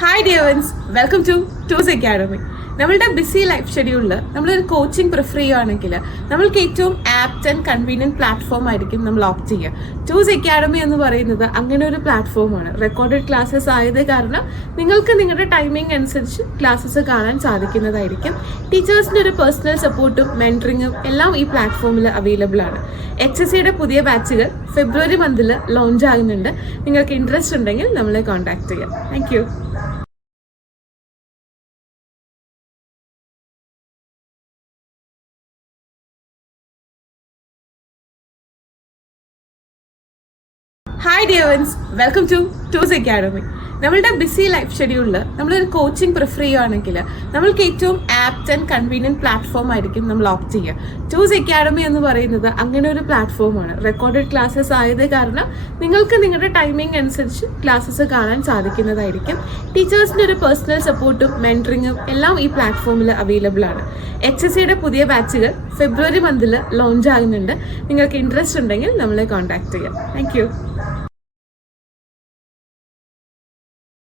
Hi dear ones, welcome to Tooz academy. നമ്മളുടെ busy life ഷെഡ്യൂളിൽ നമ്മളൊരു കോച്ചിങ് പ്രിഫർ ചെയ്യുകയാണെങ്കിൽ നമ്മൾക്ക് ഏറ്റവും ആപ്റ്റ് ആൻഡ് കൺവീനിയൻറ്റ് പ്ലാറ്റ്ഫോം ആയിരിക്കും നമ്മൾ ഓപ്റ്റ് ചെയ്യുക. ടൂസ് അക്കാഡമി എന്ന് പറയുന്നത് അങ്ങനെ ഒരു പ്ലാറ്റ്ഫോമാണ്. റെക്കോർഡഡ് ക്ലാസ്സസ് ആയത് കാരണം നിങ്ങൾക്ക് നിങ്ങളുടെ ടൈമിംഗ് അനുസരിച്ച് ക്ലാസ്സസ് കാണാൻ സാധിക്കുന്നതായിരിക്കും. ടീച്ചേഴ്സിൻ്റെ ഒരു പേഴ്സണൽ സപ്പോർട്ടും മെൻറ്ററിങ്ങും എല്ലാം ഈ പ്ലാറ്റ്ഫോമിൽ അവൈലബിൾ ആണ്. HSCയുടെ പുതിയ ബാച്ചുകൾ ഫെബ്രുവരി മന്തിൽ ലോഞ്ച് ആകുന്നുണ്ട്. നിങ്ങൾക്ക് ഇൻട്രസ്റ്റ് ഉണ്ടെങ്കിൽ നമ്മളെ കോൺടാക്ട് ചെയ്യാം. Thank you. Hi dear ones, welcome to Tooz academy. നമ്മളുടെ ബിസി ലൈഫ് ഷെഡ്യൂളിൽ നമ്മളൊരു കോച്ചിങ് പ്രിഫർ ചെയ്യുകയാണെങ്കിൽ നമ്മൾക്ക് ഏറ്റവും ആപ്റ്റ് ആൻഡ് കൺവീനിയൻറ്റ് പ്ലാറ്റ്ഫോം ആയിരിക്കും നമ്മൾ ഓപ്റ്റ് ചെയ്യുക. ടൂസ് അക്കാഡമി എന്ന് പറയുന്നത് അങ്ങനെ ഒരു പ്ലാറ്റ്ഫോമാണ്. റെക്കോർഡഡ് ക്ലാസ്സസ് ആയത് കാരണം നിങ്ങൾക്ക് നിങ്ങളുടെ ടൈമിംഗ് അനുസരിച്ച് ക്ലാസ്സസ് കാണാൻ സാധിക്കുന്നതായിരിക്കും. ടീച്ചേഴ്സിൻ്റെ ഒരു പേഴ്സണൽ സപ്പോർട്ടും മെൻറ്ററിങ്ങും എല്ലാം ഈ പ്ലാറ്റ്ഫോമിൽ അവൈലബിൾ ആണ്. HSCയുടെ പുതിയ ബാച്ചുകൾ ഫെബ്രുവരി മന്തിൽ ലോഞ്ച് ആകുന്നുണ്ട്. നിങ്ങൾക്ക് ഇൻട്രസ്റ്റ് ഉണ്ടെങ്കിൽ നമ്മളെ കോൺടാക്ട് ചെയ്യാം. Thank U.